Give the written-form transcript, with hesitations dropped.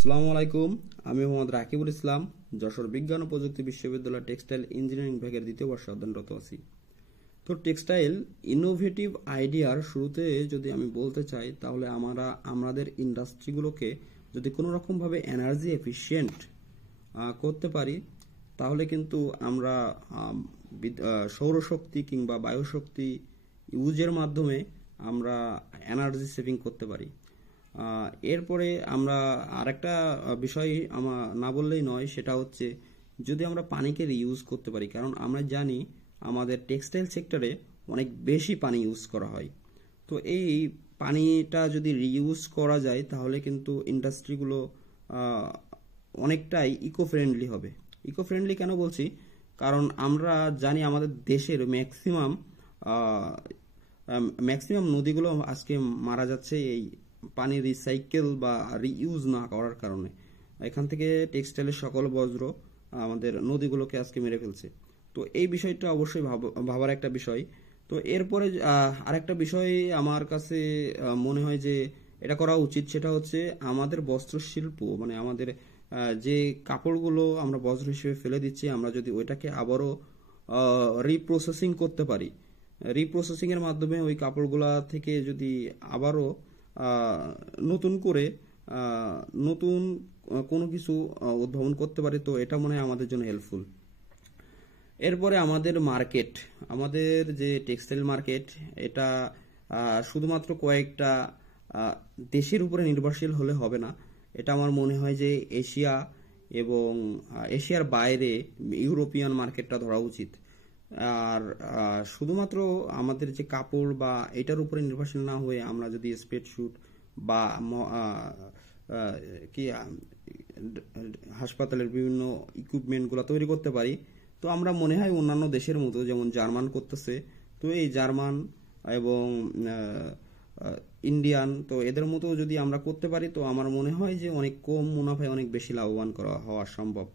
আসসালামু আলাইকুম। আমি মোহাম্মদ রাকিবুল ইসলাম, যশোর বিজ্ঞান ও প্রযুক্তি বিশ্ববিদ্যালয় টেক্সটাইল ইঞ্জিনিয়ারিং বিভাগের দ্বিতীয় বর্ষে অধ্যয়নরত আছি। তো টেক্সটাইল ইনোভেটিভ আইডিয়ার শুরুতে যদি আমি বলতে চাই, তাহলে আমাদের ইন্ডাস্ট্রিগুলোকে যদি কোনো রকমভাবে এনার্জি এফিশিয়েন্ট করতে পারি, তাহলে কিন্তু আমরা সৌরশক্তি কিংবা বায়ুশক্তি ইউজের মাধ্যমে আমরা এনার্জি সেভিং করতে পারি। এরপরে আমরা আরেকটা বিষয় না বললেই নয়, সেটা হচ্ছে যদি আমরা পানিকে রিইউজ করতে পারি, কারণ আমরা জানি আমাদের টেক্সটাইল সেক্টরে অনেক বেশি পানি ইউজ করা হয়। তো এই পানিটা যদি রিইউজ করা যায়, তাহলে কিন্তু ইন্ডাস্ট্রিগুলো অনেকটাই ইকো ফ্রেন্ডলি হবে। ইকো ফ্রেন্ডলি কেন বলছি? কারণ আমরা জানি আমাদের দেশের ম্যাক্সিমাম নদীগুলো আজকে মারা যাচ্ছে এই পানি রিসাইকেল বা রিইউজ না করার কারণে। এখান থেকে টেক্সটাইলের সকল বজ্র আমাদের নদীগুলোকে আজকে মেরে ফেলছে। তো এই বিষয়টা অবশ্যই ভাবার একটা বিষয়। তো এরপরে আরেকটা বিষয় আমার কাছে মনে হয় যে এটা করা উচিত, সেটা হচ্ছে আমাদের বস্ত্রশিল্প, মানে আমাদের যে কাপড়গুলো আমরা বজ্র হিসেবে ফেলে দিচ্ছি, আমরা যদি ওইটাকে আবারও রিপ্রসেসিং করতে পারি, রিপ্রসেসিং এর মাধ্যমে ওই কাপড়গুলা থেকে যদি আবারও নতুন করে নতুন কোনো কিছু উদ্ভাবন করতে পারি, তো এটা মনে হয় আমাদের জন্য হেল্পফুল। এরপরে আমাদের যে টেক্সটাইল মার্কেট, এটা শুধুমাত্র কয়েকটা দেশের উপরে নির্ভরশীল হলে হবে না। এটা আমার মনে হয় যে এশিয়া এবং এশিয়ার বাইরে ইউরোপিয়ান মার্কেটটা ধরা উচিত। আর শুধুমাত্র আমাদের যে কাপড় বা এটার উপরে নির্ভরশীল না হয়ে আমরা যদি স্পেটস্যুট বা কি হাসপাতালের বিভিন্ন ইকুইপমেন্টগুলো তৈরি করতে পারি, তো আমরা মনে হয় অন্যান্য দেশের মতো, যেমন জার্মান করতেছে, তো এই জার্মান এবং ইন্ডিয়ান, তো এদের মতো যদি আমরা করতে পারি, তো আমার মনে হয় যে অনেক কম মুনাফায় অনেক বেশি লাভবান হওয়া সম্ভব।